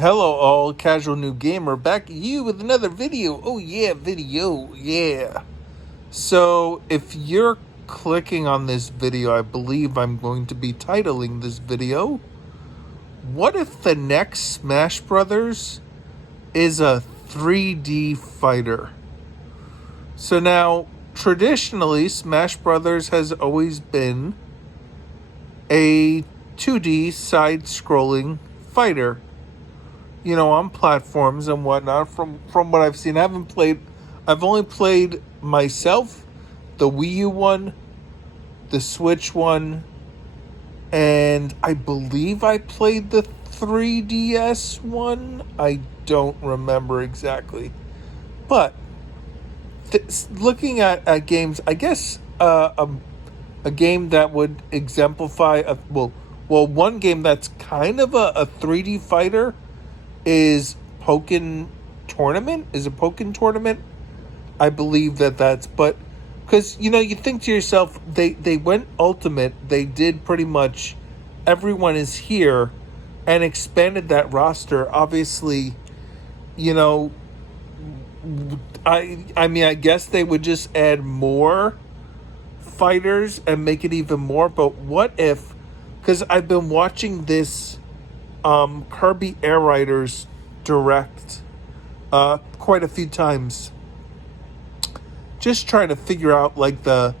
Hello all, Casual New Gamer, back at you with another video. Oh yeah, video, yeah. So, if you're clicking on this video, I believe I'm going to be titling this video, What if the next Smash Brothers is a 3D fighter? So now, traditionally, Smash Brothers has always been a 2D side-scrolling fighter, on platforms and whatnot. From what I've seen, I've only played myself, the Wii U one, the Switch one, and I believe I played the 3DS one. I don't remember exactly, but looking at games, I guess a game that would exemplify one game that's kind of a 3D fighter is Pokken Tournament. Is a Pokken Tournament? I believe that's, but because you think to yourself, they went Ultimate. They did pretty much everyone is here, and expanded that roster. Obviously, you know, I mean, I guess they would just add more fighters and make it even more. But what if? Because I've been watching this Kirby Air Riders direct quite a few times, just trying to figure out like the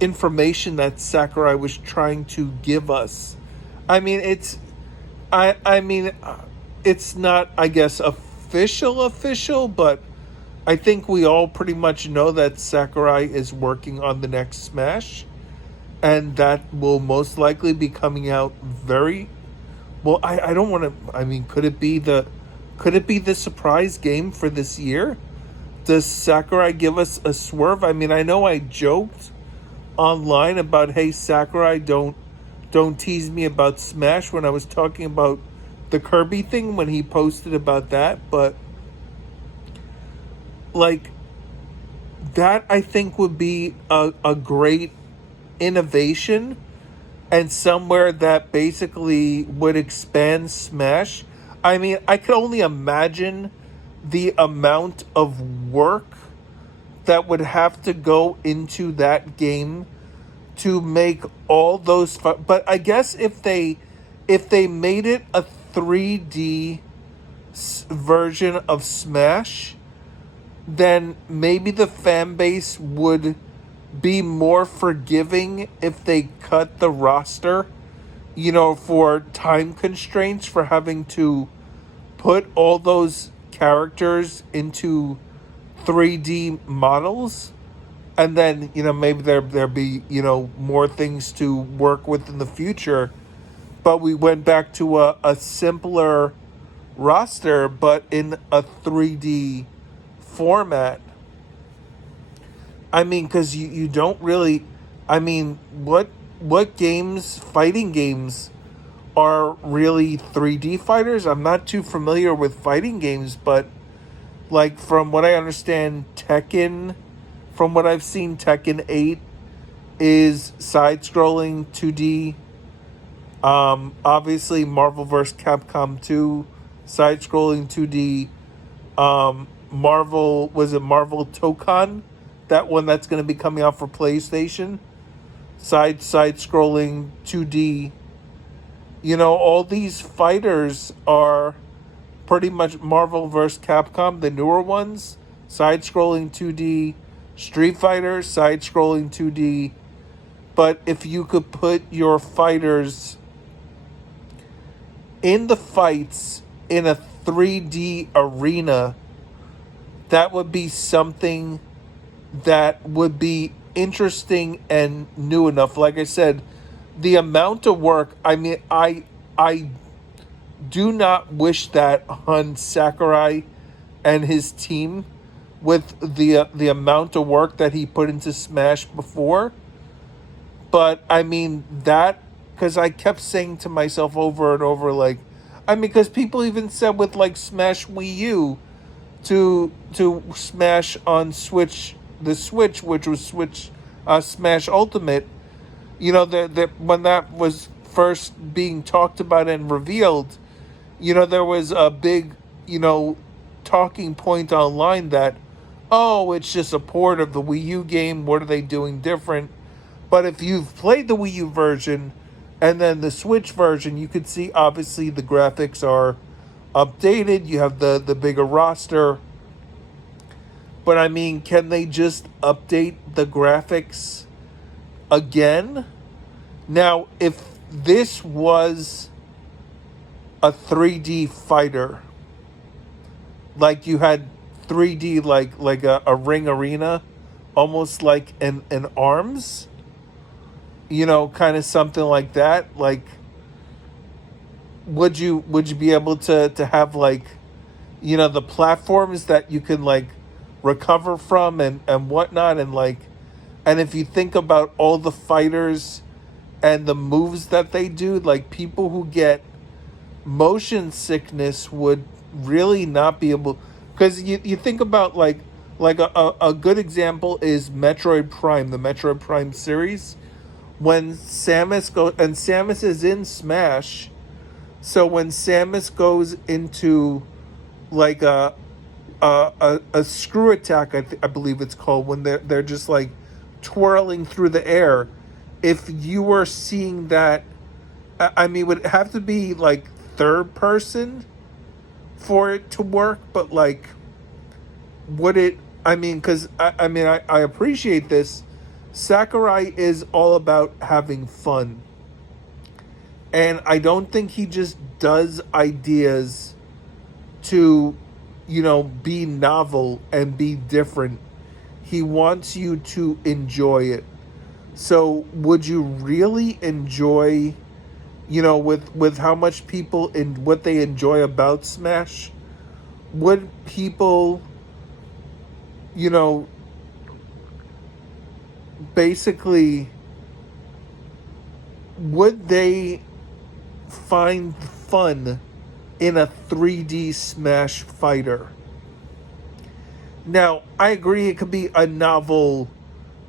information that Sakurai was trying to give us. I mean, it's not, I guess, official, but I think we all pretty much know that Sakurai is working on the next Smash, and that will most likely be coming out very well. I don't want to. I mean, could it be the surprise game for this year? Does Sakurai give us a swerve? I mean, I know I joked online about, hey, Sakurai, don't tease me about Smash when I was talking about the Kirby thing when he posted about that, but like that I think would be a great innovation, and somewhere that basically would expand Smash. I mean, I could only imagine the amount of work that would have to go into that game to make all those but I guess if they made it a 3D version of Smash, then maybe the fan base would be more forgiving if they cut the roster, for time constraints, for having to put all those characters into 3D models. And then, maybe there be, more things to work with in the future. But we went back to a simpler roster, but in a 3D format. I mean, because you don't really. I mean, what fighting games are really 3D fighters? I'm not too familiar with fighting games, but like from what I understand, Tekken, from what I've seen, Tekken 8 is side-scrolling 2D. Obviously, Marvel vs. Capcom 2, side-scrolling 2D. Marvel Tokon? That one that's going to be coming out for PlayStation. Side-scrolling 2D. All these fighters are pretty much Marvel vs. Capcom, the newer ones. Side-scrolling 2D. Street Fighter, side-scrolling 2D. But if you could put your fighters in the fights in a 3D arena, that would be something that would be interesting and new enough. Like I said, the amount of work, I mean, I do not wish that on Sakurai and his team with the amount of work that he put into Smash before. But I mean that, because I kept saying to myself over and over, like, I mean, because people even said with like Smash Wii U to Smash on Switch, the Switch, which was Smash Ultimate, the when that was first being talked about and revealed, there was a big, talking point online that, oh, it's just a port of the Wii U game. What are they doing different? But if you've played the Wii U version and then the Switch version, you could see obviously the graphics are updated. You have the bigger roster. But I mean, can they just update the graphics again? Now, if this was a 3D fighter, like you had 3D like a ring arena, almost like an arms, kind of something like that. Like, would you be able to have like, the platforms that you can like recover from and whatnot, and like, and if you think about all the fighters and the moves that they do, like people who get motion sickness would really not be able, because you think about like a good example is Metroid Prime, the Metroid Prime series, when Samus goes, and Samus is in Smash, so when Samus goes into like a screw attack, I believe it's called, when they're just like twirling through the air, if you were seeing that, I mean, would it have to be like third person for it to work? But like, would it? I mean, because I appreciate this. Sakurai is all about having fun, and I don't think he just does ideas to, be novel and be different. He wants you to enjoy it. So, would you really enjoy, with how much people and what they enjoy about Smash? Would people, you know, basically, would they find fun in a 3D Smash fighter? Now, I agree it could be a novel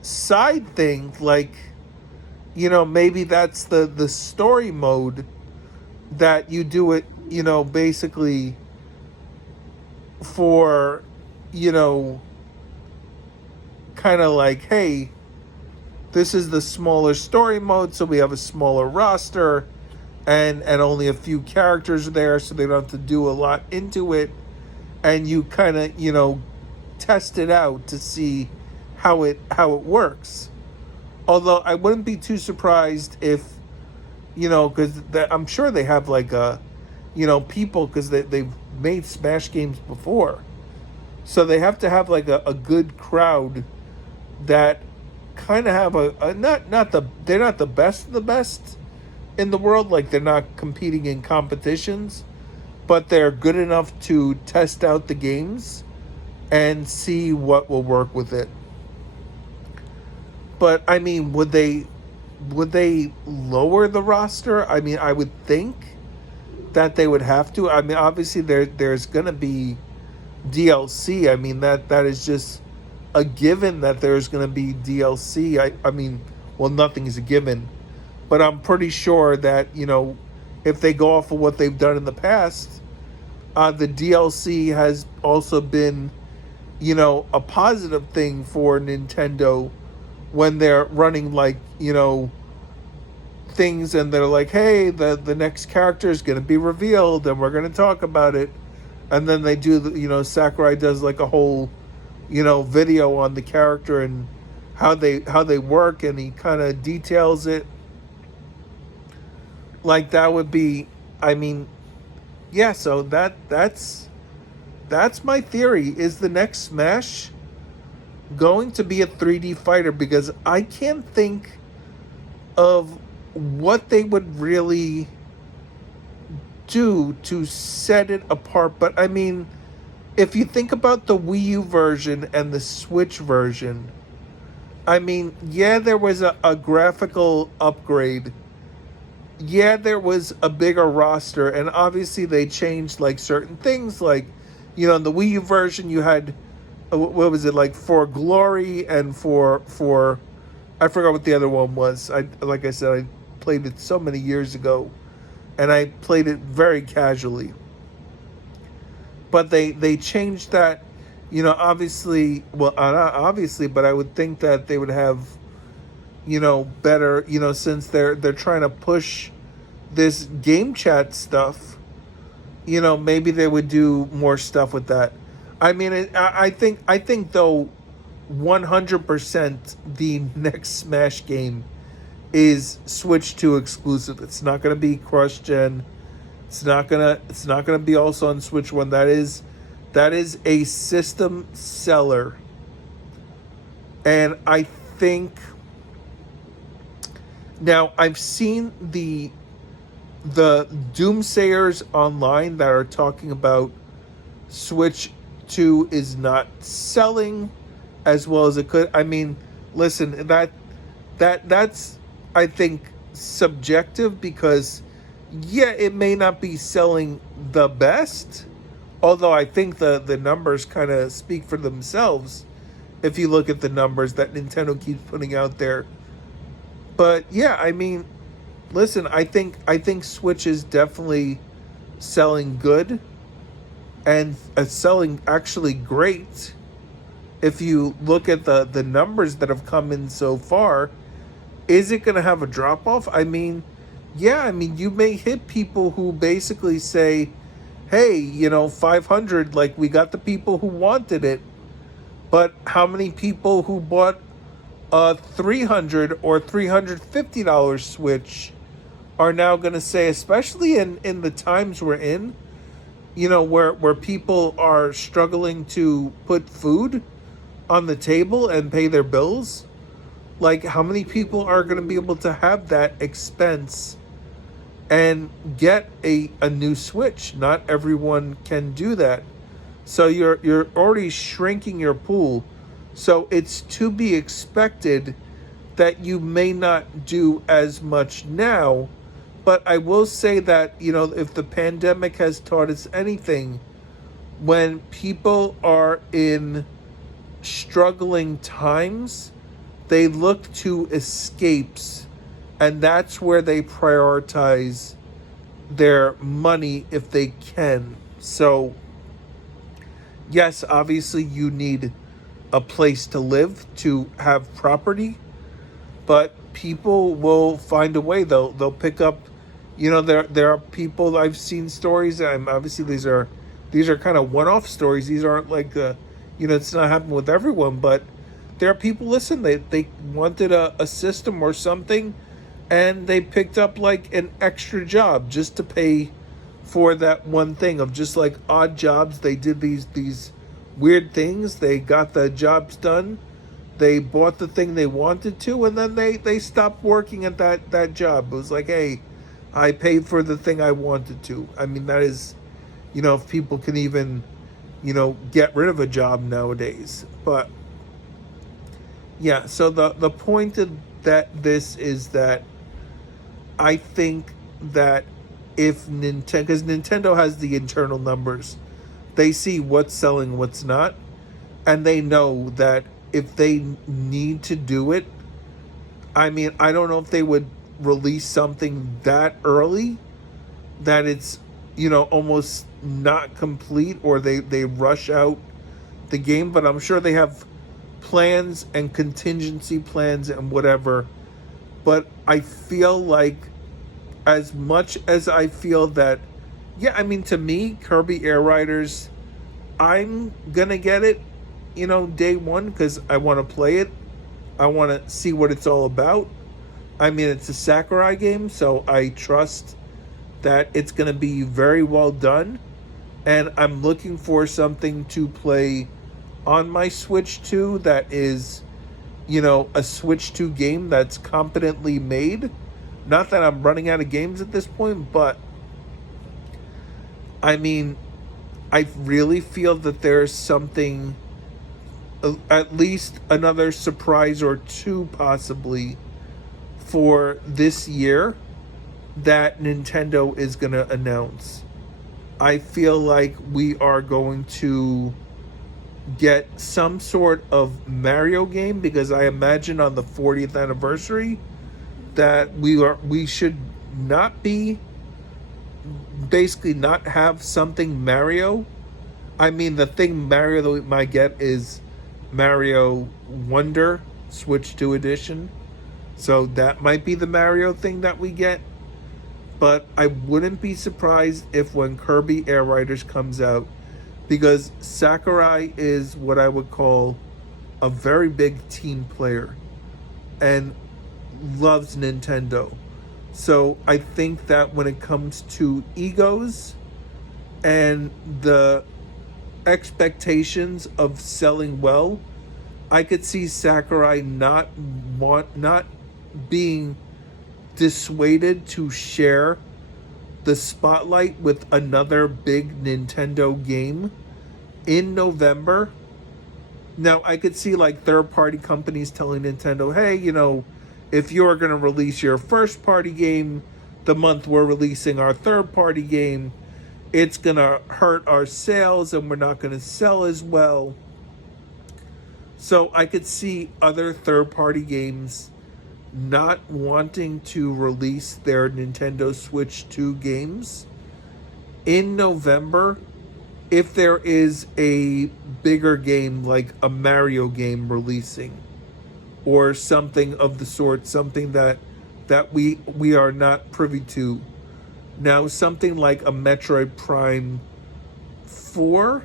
side thing, like, maybe that's the story mode that you do it, basically for, kind of like, hey, this is the smaller story mode, so we have a smaller roster, and only a few characters are there, so they don't have to do a lot into it, and you kind of, test it out to see how it works. Although I wouldn't be too surprised if, because I'm sure they have like people, because they've made Smash games before, so they have to have like a good crowd that kind of have they're not the best of the best in the world, like they're not competing in competitions, but they're good enough to test out the games and see what will work with it. But I mean, would they lower the roster? I mean, I would think that they would have to. I mean, obviously there's gonna be DLC. I mean, that is just a given that there's gonna be DLC. I mean, well, nothing is a given, but I'm pretty sure that, if they go off of what they've done in the past, the DLC has also been, a positive thing for Nintendo when they're running like, things, and they're like, hey, the next character is going to be revealed and we're going to talk about it. And then they do Sakurai does like a whole, video on the character and how they work, and he kind of details it. Like, that would be, I mean, yeah, so that's my theory. Is the next Smash going to be a 3D fighter? Because I can't think of what they would really do to set it apart. But I mean, if you think about the Wii U version and the Switch version, I mean, yeah, there was a graphical upgrade. Yeah, there was a bigger roster, and obviously they changed like certain things, like, in the Wii U version you had, what was it, like, for Glory and for I forgot what the other one was. Like I said, I played it so many years ago, and I played it very casually. but they changed that. Obviously, well, not obviously, but I would think that they would have, better, since they're trying to push this game chat stuff. Maybe they would do more stuff with that. I mean, I think though, 100% the next Smash game is Switch 2 exclusive. It's not going to be cross gen. It's not gonna be also on Switch 1. That is a system seller. And I think now I've seen the doomsayers online that are talking about Switch 2 is not selling as well as it could. I mean, listen, that's I think subjective because yeah, it may not be selling the best, although I think the numbers kind of speak for themselves if you look at the numbers that Nintendo keeps putting out there. But yeah, I mean, listen, I think Switch is definitely selling good and selling actually great. If you look at the numbers that have come in so far, is it going to have a drop off? I mean, yeah, I mean, you may hit people who basically say, hey, 500, like we got the people who wanted it, but how many people who bought a $300 or $350 Switch are now going to say, especially in the times we're in, where people are struggling to put food on the table and pay their bills, like how many people are going to be able to have that expense and get a new Switch? Not everyone can do that. So you're already shrinking your pool. So it's to be expected that you may not do as much now. But I will say that, if the pandemic has taught us anything, when people are in struggling times, they look to escapes, and that's where they prioritize their money if they can. So, yes, obviously you need a place to live to have property, but people will find a way. They'll pick up. There are people, I've seen stories. And obviously these are kind of one-off stories. These aren't like it's not happening with everyone, but there are people. Listen, they wanted a system or something, and they picked up like an extra job just to pay for that one thing, of just like odd jobs. They did these weird things. They got the jobs done. They bought the thing they wanted to, and then they stopped working at that job. It was like, hey, I paid for the thing I wanted to. I mean, that is, if people can even, get rid of a job nowadays. But yeah, so the point of that this is that I think that if Nintendo, because Nintendo has the internal numbers, they see what's selling, what's not, and they know that if they need to do it, I mean, I don't know if they would release something that early that it's, almost not complete, or they rush out the game, but I'm sure they have plans and contingency plans and whatever. But I feel like, as much as I feel that, yeah, I mean, to me, Kirby Air Riders, I'm gonna get it, day one, because I want to play it. I want to see what it's all about. I mean, it's a Sakurai game, so I trust that it's going to be very well done. And I'm looking for something to play on my Switch 2 that is, a Switch 2 game that's competently made. Not that I'm running out of games at this point, but I mean, I really feel that there's something, at least another surprise or two possibly, for this year that Nintendo is going to announce. I feel like we are going to get some sort of Mario game, because I imagine on the 40th anniversary that we should not be, basically not have something Mario I mean, the thing Mario that we might get is Mario Wonder Switch 2 edition. So that might be the Mario thing that we get. But I wouldn't be surprised if when Kirby Air Riders comes out, because Sakurai is what I would call a very big team player and loves Nintendo. So I think that when it comes to egos and the expectations of selling well, I could see Sakurai not being dissuaded to share the spotlight with another big Nintendo game in November. Now, I could see like third-party companies telling Nintendo, hey, if you're going to release your first-party game the month we're releasing our third-party game, it's going to hurt our sales and we're not going to sell as well. So I could see other third-party games not wanting to release their Nintendo Switch 2 games in November if there is a bigger game like a Mario game releasing or something of the sort, something that we are not privy to. Now, something like a Metroid Prime 4,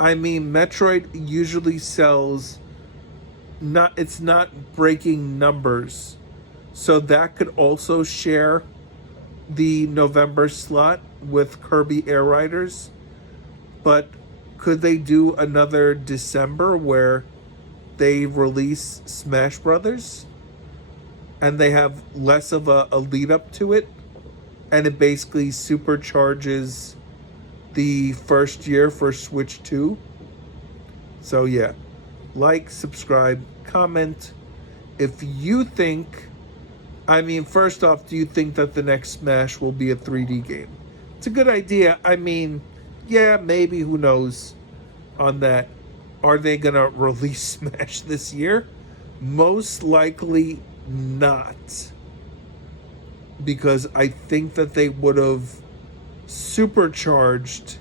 I mean, Metroid usually sells it's not breaking numbers. So that could also share the November slot with Kirby Air Riders. But could they do another December where they release Smash Brothers and they have less of a lead up to it, and it basically supercharges the first year for Switch 2? So yeah, like, subscribe, comment. If you think, first off, do you think that the next Smash will be a 3D game? It's a good idea. Yeah, maybe, who knows on that. Are they going to release Smash this year? Most likely not. Because I think that they would have supercharged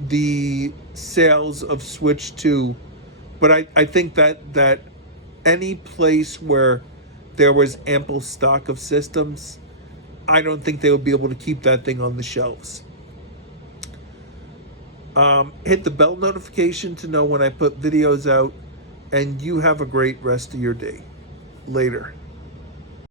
the sales of Switch 2. But I think that any place where there was ample stock of systems, I don't think they would be able to keep that thing on the shelves. Hit the bell notification to know when I put videos out, and you have a great rest of your day. Later.